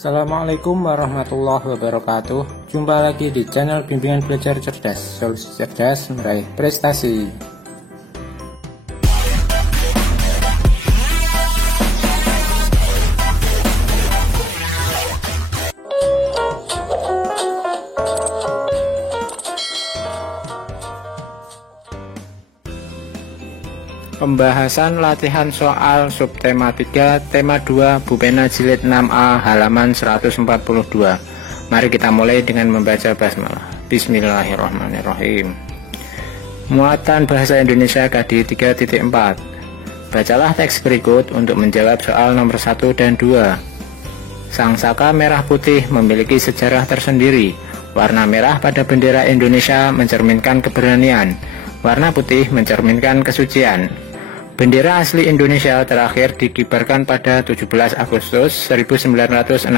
Assalamualaikum warahmatullahi wabarakatuh. Jumpa lagi di channel Bimbingan Belajar Cerdas, solusi cerdas meraih prestasi. Pembahasan latihan soal subtema 3 tema 2 Bupena jilid 6A halaman 142. Mari kita mulai dengan membaca basmalah. Bismillahirrahmanirrahim. Muatan bahasa Indonesia KD 3.4. Bacalah teks berikut untuk menjawab soal nomor 1 dan 2. Sangsaka merah putih memiliki sejarah tersendiri. Warna merah pada bendera Indonesia mencerminkan keberanian. Warna putih mencerminkan kesucian. Bendera asli Indonesia terakhir dikibarkan pada 17 Agustus 1967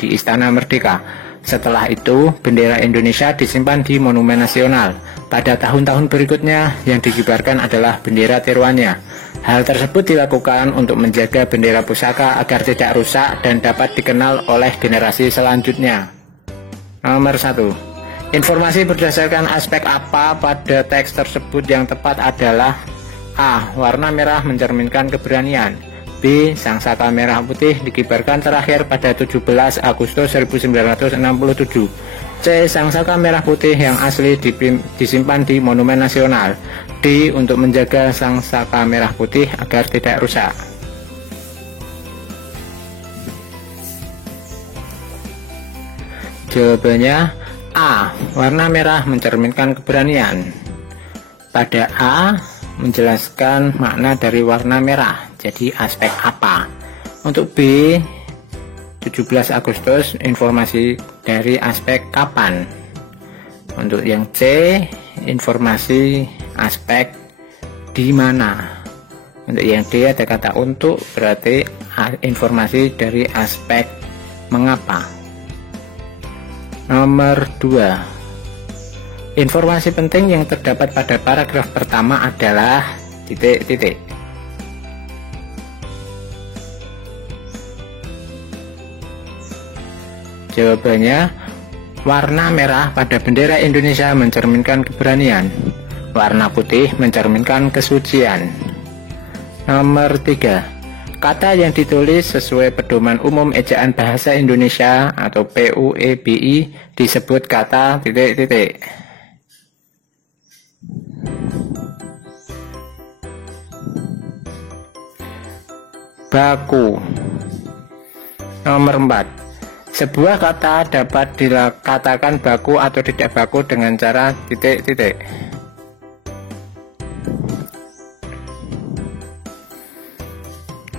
di Istana Merdeka. Setelah itu, bendera Indonesia disimpan di Monumen Nasional. Pada tahun-tahun berikutnya, yang dikibarkan adalah bendera tiruannya. Hal tersebut dilakukan untuk menjaga bendera pusaka agar tidak rusak dan dapat dikenal oleh generasi selanjutnya. Nomor 1. Informasi berdasarkan aspek apa pada teks tersebut yang tepat adalah: A. Warna merah mencerminkan keberanian. B. Sangsaka merah putih dikibarkan terakhir pada 17 Agustus 1967. C. Sangsaka merah putih yang asli disimpan di Monumen Nasional. D. Untuk menjaga sangsaka merah putih agar tidak rusak. Jawabannya A. Warna merah mencerminkan keberanian. Pada A menjelaskan makna dari warna merah, jadi aspek apa. Untuk B, 17 Agustus, informasi dari aspek kapan. Untuk yang C, informasi aspek di mana. Untuk yang D ada kata untuk, berarti informasi dari aspek mengapa. Nomor 2. Informasi penting yang terdapat pada paragraf pertama adalah titik-titik. Jawabannya, warna merah pada bendera Indonesia mencerminkan keberanian. Warna putih mencerminkan kesucian. Nomor 3. Kata yang ditulis sesuai pedoman umum ejaan bahasa Indonesia atau PUEBI disebut kata titik-titik. Baku. Nomor 4. Sebuah kata dapat dikatakan baku atau tidak baku dengan cara titik-titik.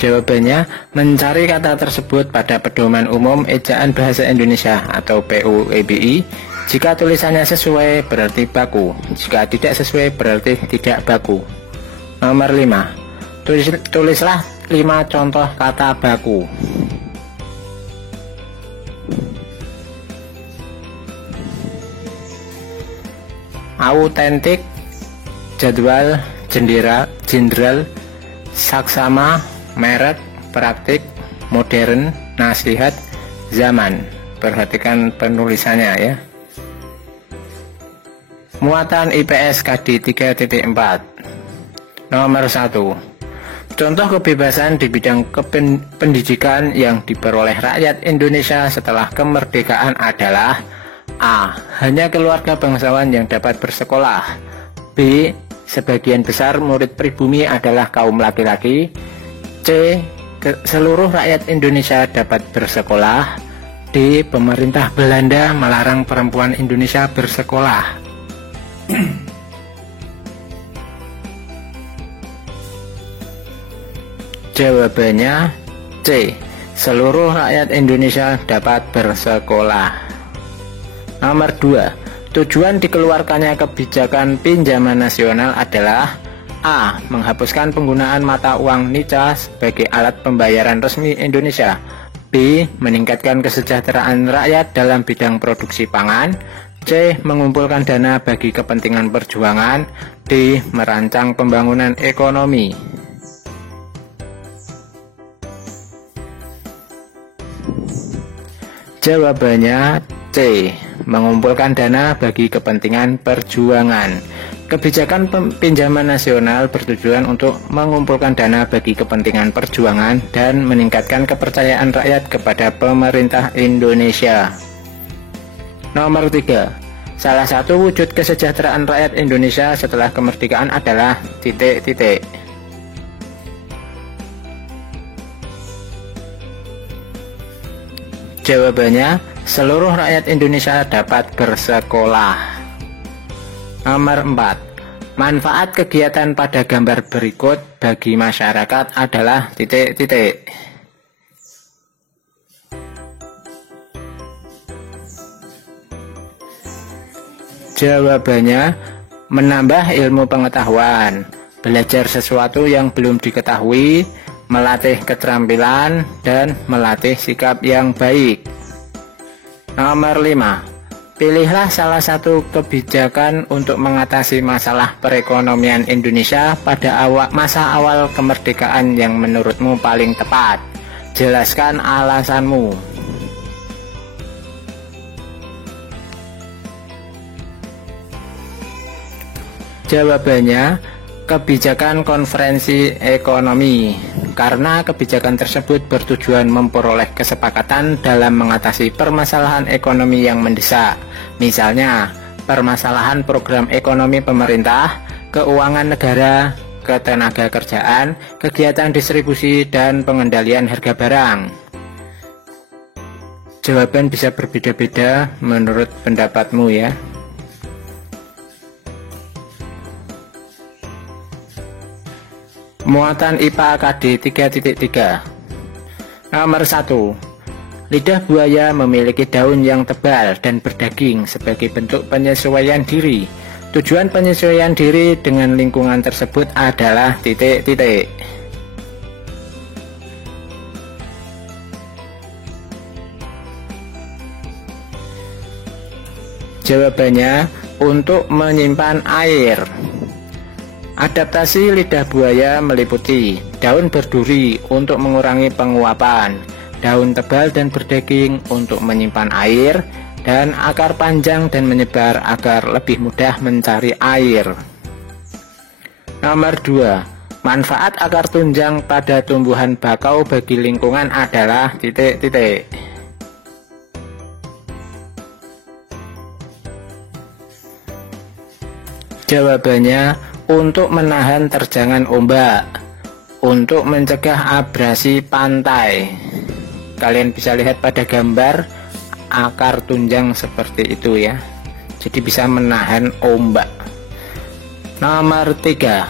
Jawabannya, mencari kata tersebut pada pedoman umum ejaan bahasa Indonesia atau PUEBI. Jika tulisannya sesuai berarti baku, jika tidak sesuai berarti tidak baku. Nomor 5. Tulislah 5 contoh kata baku. Autentik, jadwal, jenderal, saksama, merek, praktik, modern, nasihat, zaman. Perhatikan penulisannya ya. Muatan IPS KD 3.4. Nomor 1. Contoh kebebasan di bidang pendidikan yang diperoleh rakyat Indonesia setelah kemerdekaan adalah: A. Hanya keluarga bangsawan yang dapat bersekolah. B. Sebagian besar murid pribumi adalah kaum laki-laki. C. Seluruh rakyat Indonesia dapat bersekolah. D. Pemerintah Belanda melarang perempuan Indonesia bersekolah. Jawabannya C. Seluruh rakyat Indonesia dapat bersekolah. Nomor 2. Tujuan dikeluarkannya kebijakan pinjaman nasional adalah: A. Menghapuskan penggunaan mata uang NICA sebagai alat pembayaran resmi Indonesia. B. Meningkatkan kesejahteraan rakyat dalam bidang produksi pangan. C. Mengumpulkan dana bagi kepentingan perjuangan. D. Merancang pembangunan ekonomi. Jawabannya C. Mengumpulkan dana bagi kepentingan perjuangan. Kebijakan pinjaman nasional bertujuan untuk mengumpulkan dana bagi kepentingan perjuangan dan meningkatkan kepercayaan rakyat kepada pemerintah Indonesia. Nomor 3. Salah satu wujud kesejahteraan rakyat Indonesia setelah kemerdekaan adalah titik-titik. Jawabannya, seluruh rakyat Indonesia dapat bersekolah. Nomor 4. Manfaat kegiatan pada gambar berikut bagi masyarakat adalah titik-titik. Jawabannya, menambah ilmu pengetahuan, belajar sesuatu yang belum diketahui, melatih keterampilan, dan melatih sikap yang baik. Nomor 5. Pilihlah salah satu kebijakan untuk mengatasi masalah perekonomian Indonesia pada masa awal kemerdekaan yang menurutmu paling tepat. Jelaskan alasanmu. Jawabannya, kebijakan konferensi ekonomi, karena kebijakan tersebut bertujuan memperoleh kesepakatan dalam mengatasi permasalahan ekonomi yang mendesak, misalnya permasalahan program ekonomi pemerintah, keuangan negara, ketenaga kerjaan, kegiatan distribusi, dan pengendalian harga barang. Jawaban bisa berbeda-beda menurut pendapatmu ya. Muatan IPA KD 3.3. Nomor 1. Lidah buaya memiliki daun yang tebal dan berdaging sebagai bentuk penyesuaian diri. Tujuan penyesuaian diri dengan lingkungan tersebut adalah titik-titik. Jawabannya, untuk menyimpan air. Adaptasi lidah buaya meliputi daun berduri untuk mengurangi penguapan, daun tebal dan berdaging untuk menyimpan air, dan akar panjang dan menyebar agar lebih mudah mencari air. Nomor 2. Manfaat akar tunjang pada tumbuhan bakau bagi lingkungan adalah titik-titik. Jawabannya, untuk menahan terjangan ombak, untuk mencegah abrasi pantai. Kalian bisa lihat pada gambar akar tunjang seperti itu ya, jadi bisa menahan ombak. Nomor 3.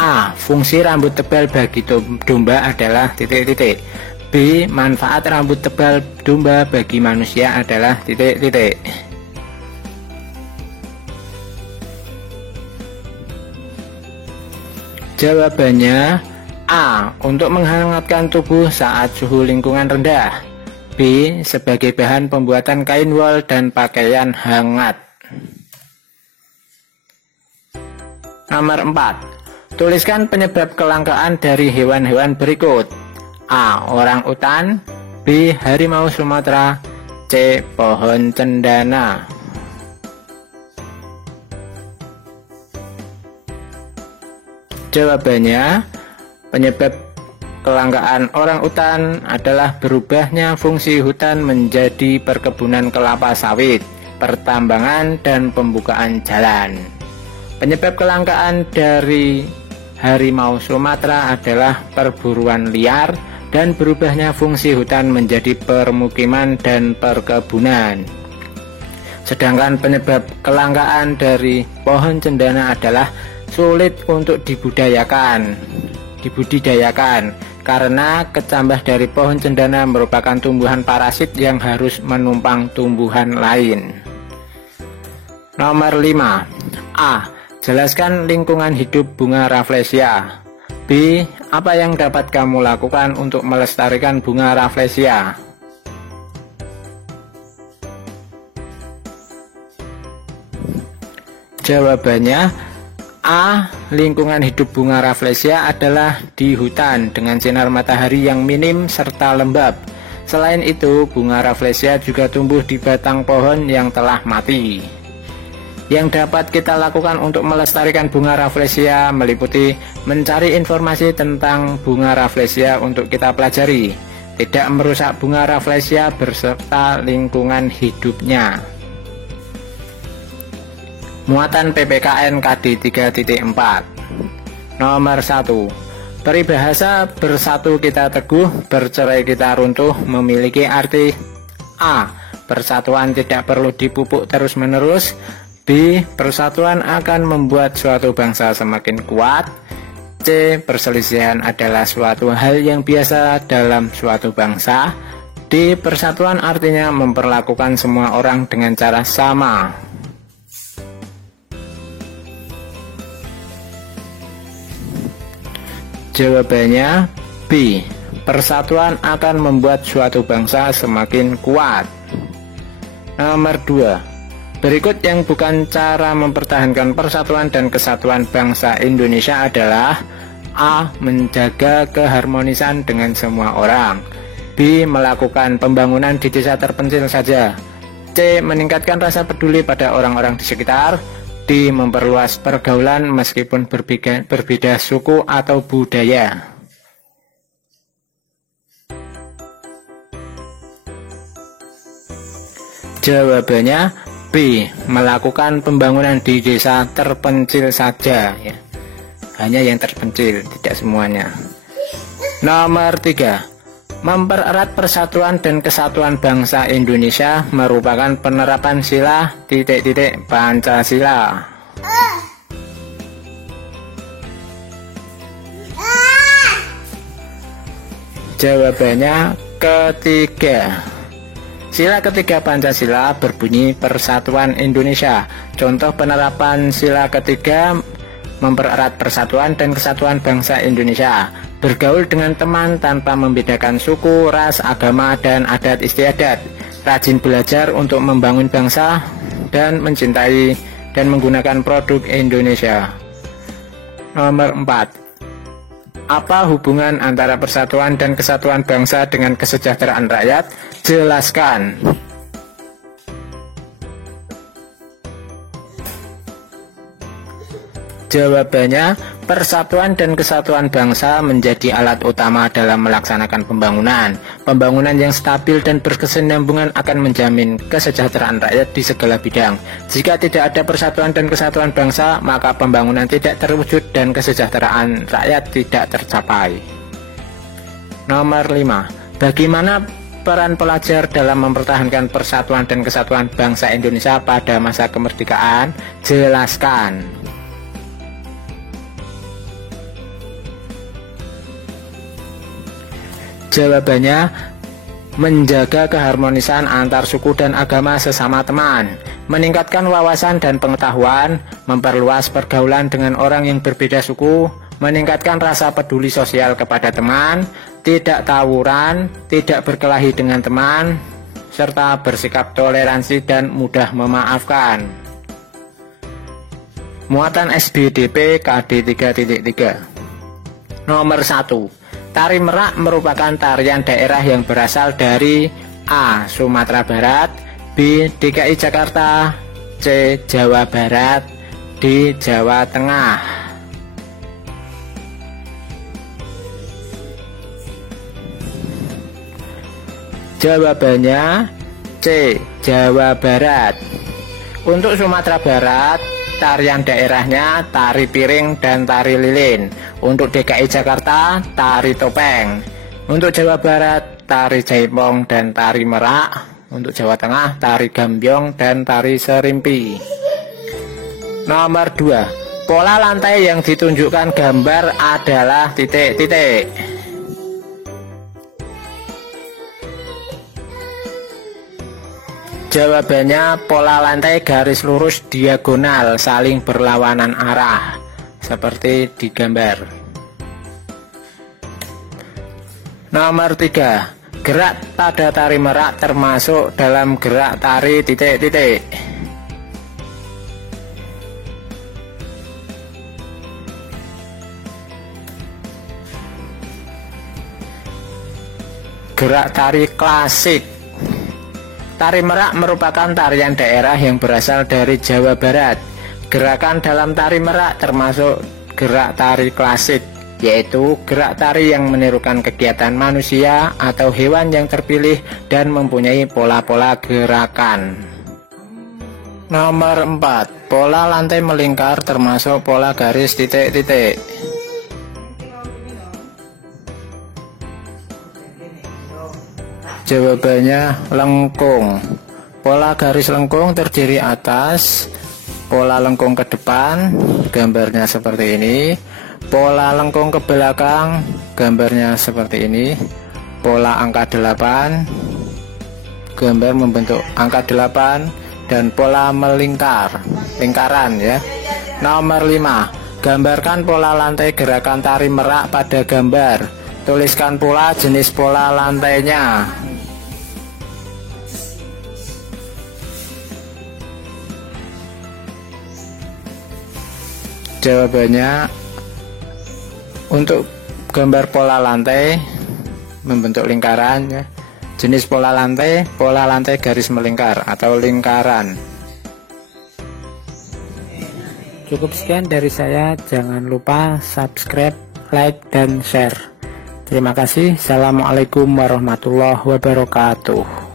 A. Fungsi rambut tebal bagi domba adalah titik-titik. B. Manfaat rambut tebal domba bagi manusia adalah titik-titik. Jawabannya, A. Untuk menghangatkan tubuh saat suhu lingkungan rendah. B. Sebagai bahan pembuatan kain wol dan pakaian hangat. Nomor 4. Tuliskan penyebab kelangkaan dari hewan-hewan berikut. A. Orang utan. B. Harimau Sumatera. C. Pohon cendana. Jawabannya, penyebab kelangkaan orang utan adalah berubahnya fungsi hutan menjadi perkebunan kelapa sawit, pertambangan, dan pembukaan jalan. Penyebab kelangkaan dari harimau Sumatera adalah perburuan liar dan berubahnya fungsi hutan menjadi permukiman dan perkebunan. Sedangkan penyebab kelangkaan dari pohon cendana adalah sulit untuk dibudidayakan karena kecambah dari pohon cendana merupakan tumbuhan parasit yang harus menumpang tumbuhan lain. Nomor 5. A. Jelaskan lingkungan hidup bunga Rafflesia. B. Apa yang dapat kamu lakukan untuk melestarikan bunga Rafflesia? Jawabannya, A. Lingkungan hidup bunga Rafflesia adalah di hutan dengan sinar matahari yang minim serta lembab, Selain itu, bunga Rafflesia juga tumbuh di batang pohon yang telah mati. Yang dapat kita lakukan untuk melestarikan bunga Rafflesia meliputi mencari informasi tentang bunga Rafflesia untuk kita pelajari, tidak merusak bunga Rafflesia beserta lingkungan hidupnya. Muatan PPKN KD 3.4. Nomor 1. Peribahasa bersatu kita teguh, bercerai kita runtuh memiliki arti: A. Persatuan tidak perlu dipupuk terus-menerus. B. Persatuan akan membuat suatu bangsa semakin kuat. C. Perselisihan adalah suatu hal yang biasa dalam suatu bangsa. D. Persatuan artinya memperlakukan semua orang dengan cara sama. Jawabannya B. Persatuan akan membuat suatu bangsa semakin kuat. Nomor 2. Berikut yang bukan cara mempertahankan persatuan dan kesatuan bangsa Indonesia adalah: A. Menjaga keharmonisan dengan semua orang. B. Melakukan pembangunan di desa terpencil saja. C. Meningkatkan rasa peduli pada orang-orang di sekitar. D. Memperluas pergaulan meskipun berbeda suku atau budaya. Jawabannya B. Melakukan pembangunan di desa terpencil saja, ya. Hanya yang terpencil, tidak semuanya. Nomor 3. Mempererat persatuan dan kesatuan bangsa Indonesia merupakan penerapan sila ... Pancasila. Jawabannya ketiga. Sila ketiga Pancasila berbunyi Persatuan Indonesia. Contoh penerapan sila ketiga: mempererat persatuan dan kesatuan bangsa Indonesia, bergaul dengan teman tanpa membedakan suku, ras, agama, dan adat istiadat, rajin belajar untuk membangun bangsa, dan mencintai dan menggunakan produk Indonesia. Nomor 4. Apa hubungan antara persatuan dan kesatuan bangsa dengan kesejahteraan rakyat? Jelaskan. Jawabannya, persatuan dan kesatuan bangsa menjadi alat utama dalam melaksanakan pembangunan. Pembangunan yang stabil dan berkesinambungan akan menjamin kesejahteraan rakyat di segala bidang. Jika tidak ada persatuan dan kesatuan bangsa, maka pembangunan tidak terwujud dan kesejahteraan rakyat tidak tercapai. Nomor 5. Bagaimana peran pelajar dalam mempertahankan persatuan dan kesatuan bangsa Indonesia pada masa kemerdekaan? Jelaskan. Jawabannya, menjaga keharmonisan antar suku dan agama sesama teman, meningkatkan wawasan dan pengetahuan, memperluas pergaulan dengan orang yang berbeda suku, meningkatkan rasa peduli sosial kepada teman, tidak tawuran, tidak berkelahi dengan teman, serta bersikap toleransi dan mudah memaafkan. Muatan SBDP KD 3.3. Nomor 1. Tari merak merupakan tarian daerah yang berasal dari A. Sumatera Barat, B. DKI Jakarta, C. Jawa Barat, D. Jawa Tengah. Jawabannya C. Jawa Barat. Untuk Sumatera Barat, tarian daerahnya tari piring dan tari lilin. Untuk DKI Jakarta, tari topeng. Untuk Jawa Barat, tari jaipong dan tari merak. Untuk Jawa Tengah, tari gambyong dan tari serimpi. Nomor 2. Pola lantai yang ditunjukkan gambar adalah titik-titik. Jawabannya, pola lantai garis lurus diagonal saling berlawanan arah, seperti di gambar. Nomor 3. Gerak pada tari merak termasuk dalam gerak tari titik-titik. Gerak tari klasik. Tari merak merupakan tarian daerah yang berasal dari Jawa Barat. Gerakan dalam tari merak termasuk gerak tari klasik, yaitu gerak tari yang menirukan kegiatan manusia atau hewan yang terpilih dan mempunyai pola-pola gerakan. Nomor 4. Pola lantai melingkar termasuk pola garis titik-titik. Jawabannya lengkung. Pola garis lengkung terdiri atas pola lengkung ke depan, gambarnya seperti ini. Pola lengkung ke belakang, gambarnya seperti ini. Pola angka 8, gambar membentuk angka 8. Dan pola melingkar, lingkaran ya. Nomor 5. Gambarkan pola lantai gerakan tari merak pada gambar. Tuliskan pula jenis pola lantainya. Jawabannya, untuk gambar pola lantai membentuk lingkaran ya. Jenis pola lantai garis melingkar atau lingkaran. Cukup sekian dari saya, jangan lupa subscribe, like, dan share. Terima kasih. Assalamualaikum warahmatullahi wabarakatuh.